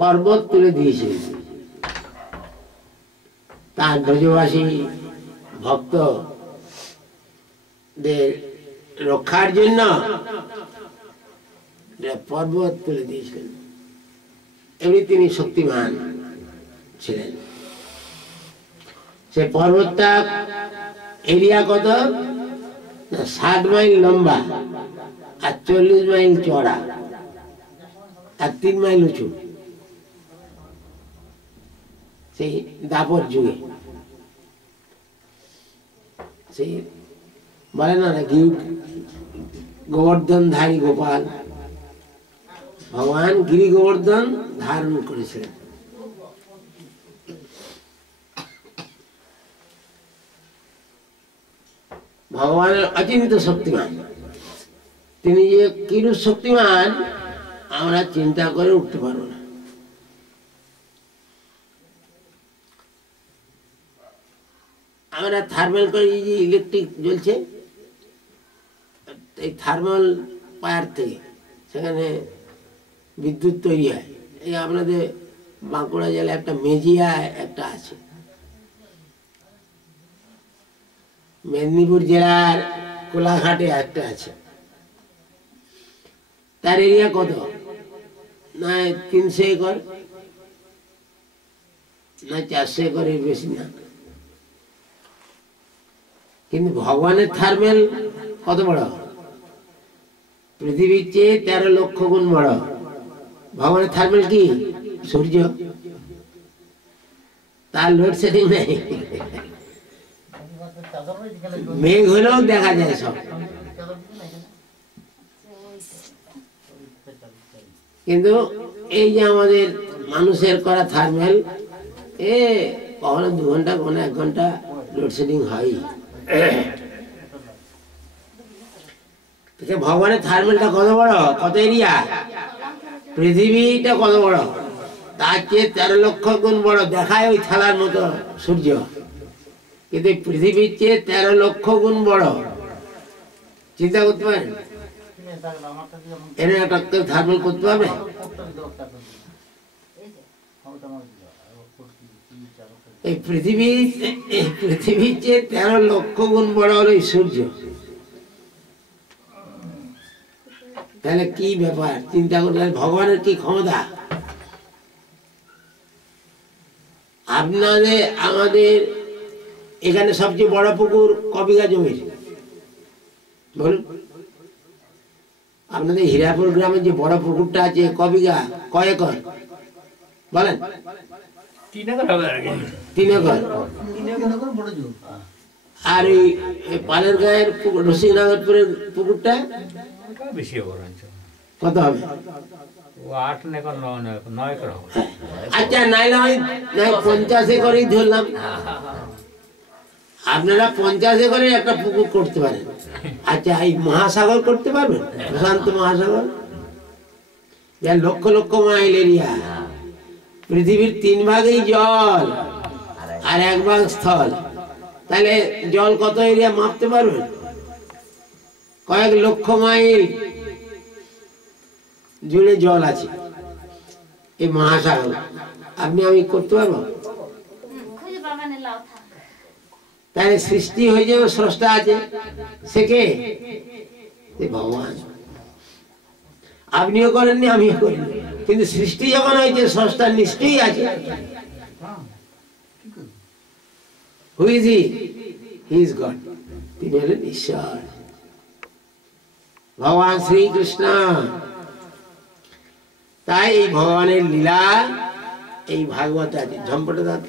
पर्वत तुले दिয়েছিলেন তার ব্রজবাসী ভক্তদের রক্ষার জন্য पर्वत তুলে দিয়েছিলেন। এমনি তিনি শক্তিমান ছিলেন। সে पर्वतটা এরিয়া কত? 60 মাইল লম্বা আর 40 মাইল চওড়া আর 3 মাইল উঁচু। সেই দাপর যুগে সেই বলে না গোবর্ধনধারী গোপাল ভগবান গিরি গোবর্ধন ধারণ করেছিলেন। ভগবানের অচিন্ত শক্তিমান, তিনি যে কিরূপ শক্তিমান আমরা চিন্তা করে উঠতে পারবো না। আমরা থার্মাল করে যে ইলেকট্রিক জ্বলছে, এই থার্মাল পায়ার থেকে সেখানে বিদ্যুৎ তৈরি হয়। এই আপনাদের বাঁকুড়া জেলায় একটা মেজিয়া একটা আছে, মেদিনীপুর জেলার কোলাঘাটে একটা আছে। তার এরিয়া কত? না 300 একর না 400 একরের বেশি না। কিন্তু ভগবানের থার্মেল কত বড়? পৃথিবীর চেয়ে 13 লক্ষ গুণ বড়। ভগবানের থার্মেল কি? সূর্য। তার লোডশেডিং নেই, মেঘ হলেও দেখা যায় সব। কিন্তু এই যে আমাদের মানুষের করা থার্মেল, কখনো 2 ঘন্টা কখনো 1 ঘন্টা লোডশেডিং হয়। ভগবানের থার্মেলটা কত বড়, কত এরিয়া? পৃথিবীটা কত বড়, তার চেয়ে 13 লক্ষ গুণ বড়। দেখায় ওই থালার মতো সূর্য, কিন্তু পৃথিবীর চেয়ে 13 লক্ষ গুণ বড়। চিন্তা করতে পারেন, এর একটা থার্মেল করতে পারবে? এই পৃথিবীর চেয়ে 13 লক্ষ গুণ বড় হলো এই সূর্য। তাহলে কি ব্যাপার চিন্তা করলে ভগবানের কি ক্ষমতা। আপনাদের আমাদের এখানে সবচেয়ে বড় পুকুর ক বিঘা জমির বলুন? আপনাদের হীরাপুর গ্রামে যে বড় পুকুরটা আছে ক বিঘা, ক একর বলেন? 3 একর হবে। 3 একর। আর এই পালের গায়ের রসিকনগরপুরের পুকুরটা বেশি হবে, কত হবে? 8 একর 9 একর হবে। আচ্ছা নাই 50 একরই ধরলাম। আপনারা 50 একরে একটা পুকুর করতে পারেন। আচ্ছা এই মহাসাগর করতে পারবেন? প্রশান্ত মহাসাগর যার লক্ষ লক্ষ মাইল এরিয়া, পৃথিবীর 3 ভাগই জল আর 1 ভাগ স্থল। তাহলে জল কত এরিয়া মাপতে পারবেন? কয়েক লক্ষ মাইল জুড়ে জল আছে এই মহাসাগর। আপনি আমি করতে পারবো? তাহলে সৃষ্টি হয়ে যাবে, স্রষ্টা আছে, সে কে? ভগবান। আপনিও করেননি আমিও করিনি, কিন্তু সৃষ্টি যখন হয়েছে স্রষ্টা নিশ্চয়ই আছে। Who is he? He is god. তিনি হলেন ঈশ্বর, ভগবান শ্রীকৃষ্ণ। তাই এই ভগবানের লীলা এই ভাগবত আছে। ঝম্পট দাঁত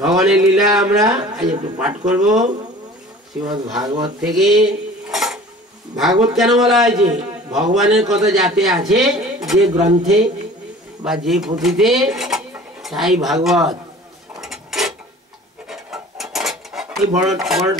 ভগবানের লীলা আমরা আজ একটু পাঠ করব শ্রীমদ্ ভাগবত থেকে। ভাগবত কেন বলা হয়েছে? ভগবানের কথা যাতে আছে যে গ্রন্থে বা যে পুঁথিতে, তাই ভাগবত। এই বড় বড়টা